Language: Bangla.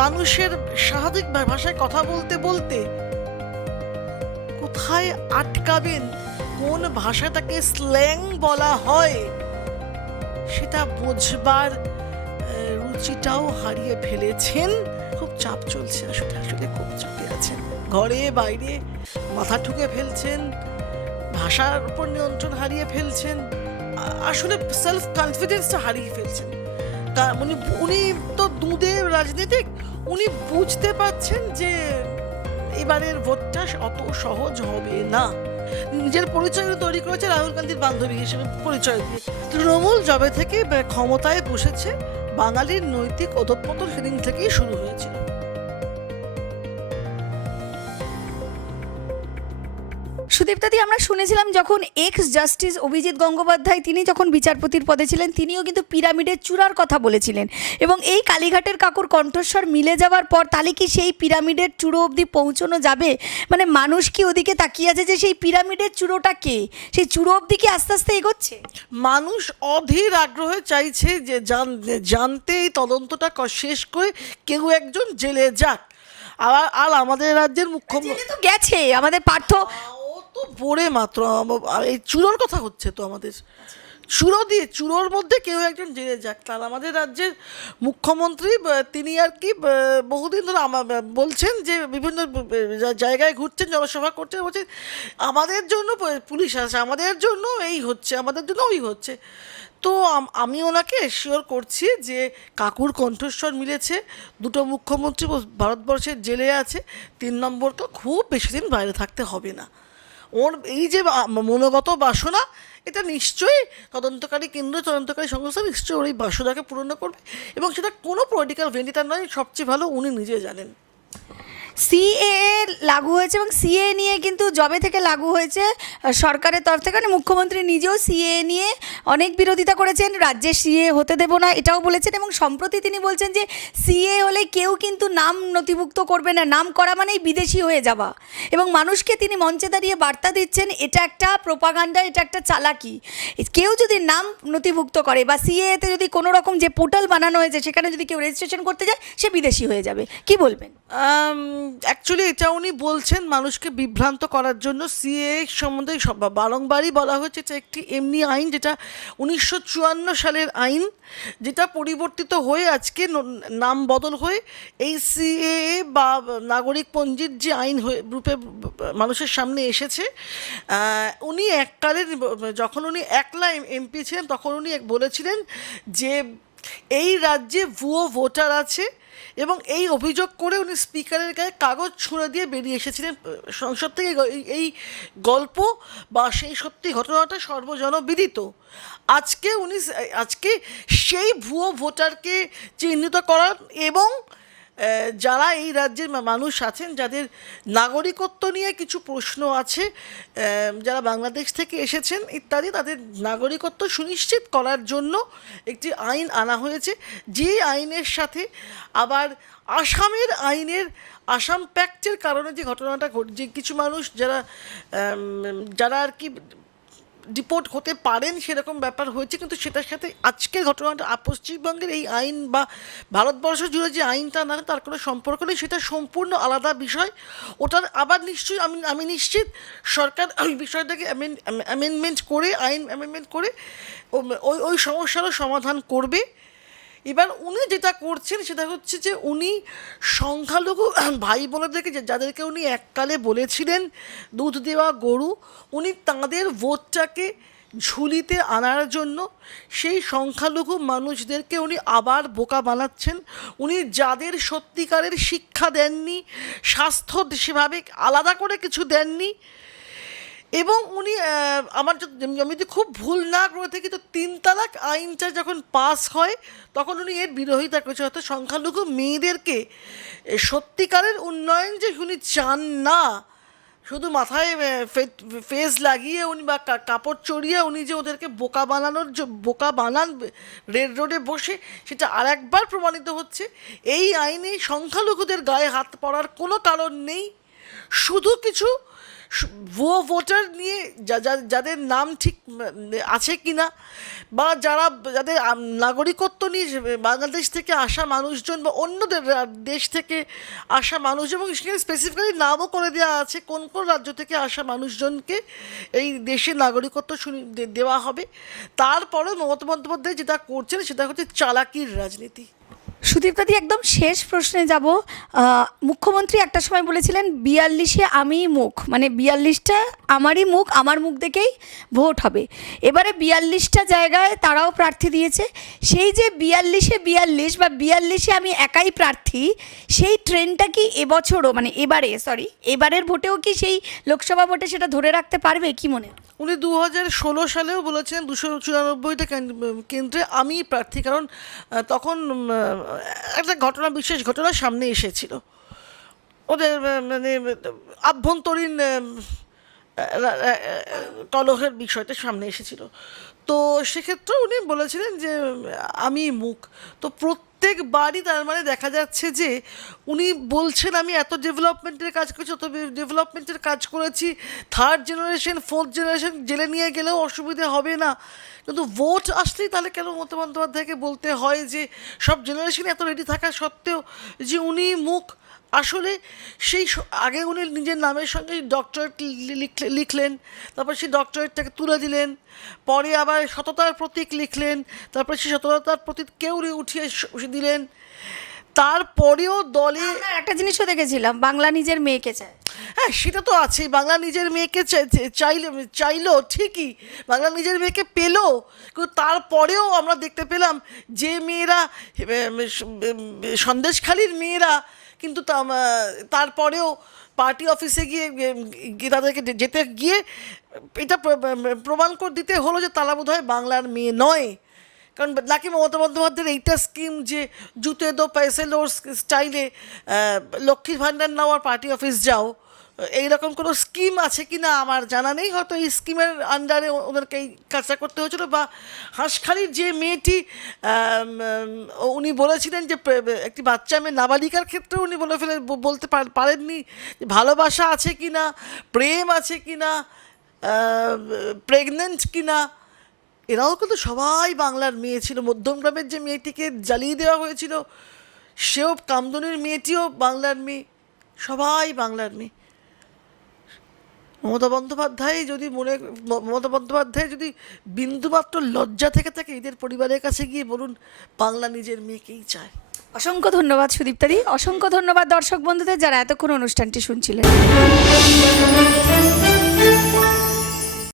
মানুষের স্বাভাবিক ভাষায় কথা বলতে বলতে কোথায় আটকাবেন? কোন ভাষাটাকে স্ল্যাং বলা হয়? সেটা বোঝবার রুচিটাও হারিয়ে ফেলেছেন। খুব চাপ চলছে আসলে আসলে খুব চাপে আছেন। ঘরে, বাইরে মাথা ঠুকে ফেলছেন, ভাষার উপর নিয়ন্ত্রণ হারিয়ে ফেলছেন। আসলে সেলফ কনফিডেন্সটা হারিয়ে ফেলছেন। তা- উনি উনি তো দুধে রাজনীতিক। উনি বুঝতে পারছেন যে এবারের ভোটটা অত সহজ হবে না। নিজের পরিচয় তৈরি করেছে রাহুল গান্ধীর বান্ধবী হিসেবে পরিচয় দিয়ে। তৃণমূল জবে থেকে ক্ষমতায় বসেছে বাঙালির নৈতিক অধঃপতন সেদিন থেকেই শুরু হয়েছিল সুদীপ্তাদি আমরা শুনেছিলাম যখন এক্স জাস্টিস অভিজিৎ গঙ্গোপাধ্যায় তিনি যখন বিচারপতির পদে ছিলেন তিনিও কিন্তু পিরামিডের চূড়ার কথা বলেছিলেন। এবং এই কালীঘাটের কাকুর কণ্ঠস্বর মিলে যাওয়ার পর তাহলে কি সেই পিরামিডের চূড়ো অবধি পৌঁছানো যাবে? মানে মানুষ কি ওদিকে তাকিয়ে আছে যে সেই পিরামিডের চূড়োটা কে? সেই চূড়ো অবধি কি আস্তে আস্তে এগোচ্ছে? মানুষ অধীর আগ্রহে চাইছে যে জান- জানতে এই তদন্তটা শেষ করে কেউ একজন জেলে যাক। আর আর আমাদের রাজ্যের মুখ্যমন্ত্রী তো গেছে আমাদের পার্থ তো পড়ে মাত্র এই চূড়োর কথা হচ্ছে তো আমাদের। চূড়ো দিয়ে চূড়োর মধ্যে কেউ একজন জেনে যাক। তার আমাদের রাজ্যের মুখ্যমন্ত্রী তিনি আর কি বহুদিন ধরে আমা- বলছেন যে বিভিন্ন জায়গায় ঘুরছেন, জনসভা করছেন, বলছেন, আমাদের জন্য পুলিশ আছে, আমাদের জন্য এই হচ্ছে, আমাদের জন্য ওই হচ্ছে। তো আমি ওনাকে শিওর করছি যে কাকুর কণ্ঠস্বর মিলেছে, দুটো মুখ্যমন্ত্রী ভারতবর্ষের জেলে আছে, তিন নম্বরকে খুব বেশি দিন বাইরে থাকতে হবে না। ওর এই যে মনোগত বাসনা, এটা নিশ্চয়ই তদন্তকারী কেন্দ্র, তদন্তকারী সংস্থা নিশ্চয়ই ওর এই বাসনাকে পূরণ করবে এবং সেটা কোনো পলিটিক্যাল ভেন্ডিটার নয়, সবচেয়ে ভালো উনি নিজে জানেন। সিএ লাগু হয়েছে এবং সিএ নিয়ে কিন্তু জবে থেকে লাগু হয়েছে সরকারের তরফ থেকে মানে মুখ্যমন্ত্রী নিজেও সিএ নিয়ে অনেক বিরোধিতা করেছেন, রাজ্যে সিএ হতে দেব না এটাও বলেছেন এবং সম্প্রতি তিনি বলছেন যে সিএ হলে কেউ কিন্তু নাম নথিভুক্ত করবে না, নাম করা মানেই বিদেশি হয়ে যাওয়া এবং মানুষকে তিনি মঞ্চে দাঁড়িয়ে বার্তা দিচ্ছেন, এটা একটা প্রোপাগান্ডা এটা একটা চালাকি। কেউ যদি নাম নথিভুক্ত করে বা সিএতে যদি কোনো রকম যে পোর্টাল বানানো হয়েছে, সেখানে যদি কেউ রেজিস্ট্রেশন করতে যায়, সে বিদেশি হয়ে যাবে, কি বলবেন? অ্যাকচুয়ালি এটা উনি বলছেন মানুষকে বিভ্রান্ত করার জন্য। সিএ সম্বন্ধে বারংবারই বলা হয়েছে এটা একটি এমনি আইন যেটা উনিশশো চুয়ান্ন সালের আইন যেটা পরিবর্তিত হয়ে আজকে নাম বদল হয়ে এই সিএ বা নাগরিক পঞ্জির যে আইন হয়ে রূপে মানুষের সামনে এসেছে উনি এককালের যখন উনি একলা এমপি ছিলেন তখন উনি বলেছিলেন যে এই রাজ্যে ভুয়ো ভোটার আছে এবং এই অভিযোগ করে উনি স্পিকারের গায়ে কাগজ ছুঁড়ে দিয়ে বেরিয়ে এসেছিলেন। সংসদ থেকে এই- গল্প বা সেই সত্যি ঘটনাটা সর্বজনবিদিত। আজকে উনি আজকে সেই ভুয়ো ভোটারকে চিহ্নিত করার এবং যারা এই রাজ্যের মানুষ আছেন, যাদের নাগরিকত্ব নিয়ে কিছু প্রশ্ন আছে যারা বাংলাদেশ থেকে এসেছেন, ইত্যাদি, তাদের নাগরিকত্ব সুনিশ্চিত করার জন্য একটি আইন আনা হয়েছে। যে আইনের সাথে আবার আসামের আইনের, আসাম প্যাক্টের কারণে যে ঘটনাটা ঘট যে কিছু মানুষ যারা যারা আর কি ডিপোর্ট হতে পারেন সেরকম ব্যাপার হয়েছে, কিন্তু সেটার সাথে আজকের ঘটনাটা পশ্চিমবঙ্গের এই আইন বা ভারতবর্ষ জুড়ে যে আইনটা না, তার কোনো সম্পর্ক নেই, সেটা সম্পূর্ণ আলাদা বিষয়। ওটার আবার নিশ্চয়ই আমি আমি নিশ্চিত সরকার ওই বিষয়টাকে অ্যামেন্ডমেন্ট করে, আইন অ্যামেন্ডমেন্ট করে ওই ওই সমস্যারও সমাধান করবে। এবার উনি যেটা করছেন সেটা হচ্ছে যে উনি সংখ্যালঘু ভাই বোনদেরকে যাদেরকে উনি এককালে বলেছিলেন দুধ দেওয়া গরু, উনি তাঁদের ভোটটাকে ঝুলিতে আনার জন্য সেই সংখ্যালঘু মানুষদেরকে উনি আবার বোকা বানাচ্ছেন। উনি যাদের সত্যিকারের শিক্ষা দেননি, স্বাস্থ্য সেভাবে আলাদা করে কিছু দেননি এবং উনি আমার আমি যদি খুব ভুল না করে থাকি, তো তিন তালাক আইনটা যখন পাস হয়, তখন উনি এর বিরোধিতা করেছে অর্থাৎ সংখ্যালঘু মেয়েদেরকে সত্যিকারের উন্নয়ন যে উনি চান না, শুধু মাথায় ফেস লাগিয়ে উনি বা কাপড় চড়িয়ে উনি যে ওদেরকে বোকা বানানোর যে বোকা বানান, রেড রোডে বসে, সেটা আর একবার প্রমাণিত হচ্ছে। এই আইনে সংখ্যালঘুদের গায়ে হাত পড়ার কোনো কারণ নেই। শুধু কিছু ভুয়ো ভোটার নিয়ে যাদের নাম ঠিক আছে কিনা, বা যারা, যাদের নাগরিকত্ব নিয়ে বাংলাদেশ থেকে আসা মানুষজন বা অন্য দেশ থেকে আসা মানুষ এবং সেখানে স্পেসিফিক্যালি নামও করে দেওয়া আছে, কোন কোন রাজ্য থেকে আসা মানুষজনকে এই দেশের নাগরিকত্ব শুনি- দেওয়া হবে। তারপরে মমতা বন্দ্যোপাধ্যায় যেটা করছেন সেটা হচ্ছে চালাকির রাজনীতি। সুদীপ্তাদি একদম শেষ প্রশ্নে যাব। মুখ্যমন্ত্রী একটা সময় বলেছিলেন, বিয়াল্লিশে আমিই মুখ। মানে বিয়াল্লিশটা আমারই মুখ, আমার মুখ দেখেই ভোট হবে। এবারে বিয়াল্লিশটা জায়গায় তারাও প্রার্থী দিয়েছে। সেই যে বিয়াল্লিশে বিয়াল্লিশ বা বিয়াল্লিশে আমি একাই প্রার্থী, সেই ট্রেনটা কি এবছরও মানে এবারে সরি এবারের ভোটেও কি সেই লোকসভা ভোটে সেটা ধরে রাখতে পারবে, কি মনে? উনি দু হাজার ষোলো সালেও বলেছেন দুশো চুরানব্বইটা কেন্দ্রে আমি প্রার্থী। কারণ তখন একটা ঘটনা, বিশেষ ঘটনা সামনে এসেছিল। ওদের মানে আভ্যন্তরীণ কলহের বিষয়টা সামনে এসেছিল। তো সেক্ষেত্রে উনি বলেছিলেন যে, আমি মুখ। তো প্রত্যেকবারই তার মানে দেখা যাচ্ছে যে উনি বলছেন, আমি এত ডেভেলপমেন্টের কাজ করেছি, অত ডেভেলপমেন্টের কাজ করেছি থার্ড জেনারেশন ফোর্থ জেনারেশন জেলে নিয়ে গেলেও অসুবিধে হবে না। কিন্তু ভোট আসলেই তাহলে কেন মমতা বন্দ্যোপাধ্যায়কে বলতে হয় যে, সব জেনারেশন এত রেডি থাকা সত্ত্বেও যে উনি মুখ আসলে সেই আগে উনি নিজের নামের সঙ্গে ডক্টরেট লিখলেন তারপর সেই ডক্টরেটটাকে তুলে দিলেন পরে আবার সততার প্রতীক লিখলেন তারপর সেই সততার প্রতীক কেউ উঠিয়ে দিলেন। তারপরেও দলে একটা জিনিসও দেখেছিলাম বাংলা নিজের মেয়েকে চায়। হ্যাঁ সেটা তো আছেই বাংলা নিজের মেয়েকে চাই- চাই- চাইলে চাইলো ঠিকই বাংলা নিজের মেয়েকে পেল কিন্তু তারপরেও আমরা দেখতে পেলাম যে মেয়েরা সন্দেশখালির মেয়েরা কিন্তু তারপরেও পার্টি অফিসে গিয়ে তাদেরকে যেতে গিয়ে এটা প্রমাণ করে দিতে হলো যে তারা বোধহয় বাংলার মেয়ে নয়। কারণ নাকি মমতা বন্দ্যোপাধ্যায়ের এইটা স্কিম যে জুতে দো পয়সে লোর স্টাইলে লক্ষ্মীর ভাণ্ডার নাও আর পার্টি অফিস যাও এইরকম কোনো স্কিম আছে কি না? আমার জানা নেই। হয়তো এই স্কিমের আন্ডারে ওদেরকে এই কাজটা করতে হয়েছিল বা হাঁসখালির যে মেয়েটি উনি বলেছিলেন যে একটি বাচ্চা মেয়ে নাবালিকার ক্ষেত্রে উনি বলে ফেলে বলতে পারেননি যে ভালোবাসা আছে কি না, প্রেম আছে কি না প্রেগনেন্ট কি না। এরাও কিন্তু সবাই বাংলার মেয়ে ছিল। মধ্যমগ্রামের যে মেয়েটিকে জ্বালিয়ে দেওয়া হয়েছিল, সেও কামদুনির মেয়েটিও বাংলার মেয়ে। সবাই বাংলার মেয়ে। মমতা বন্দ্যোপাধ্যায় যদি মনে, মমতা বন্দ্যোপাধ্যায় যদি বিন্দুমাত্র লজ্জা থেকে থাকে, এদের পরিবারের কাছে গিয়ে বলুন, বাংলা নিজের মেয়েকেই চায়। অসংখ্য ধন্যবাদ সুদীপ্তাদি অসংখ্য ধন্যবাদ দর্শক বন্ধুদের যারা এতক্ষণ অনুষ্ঠানটি শুনছিলেন।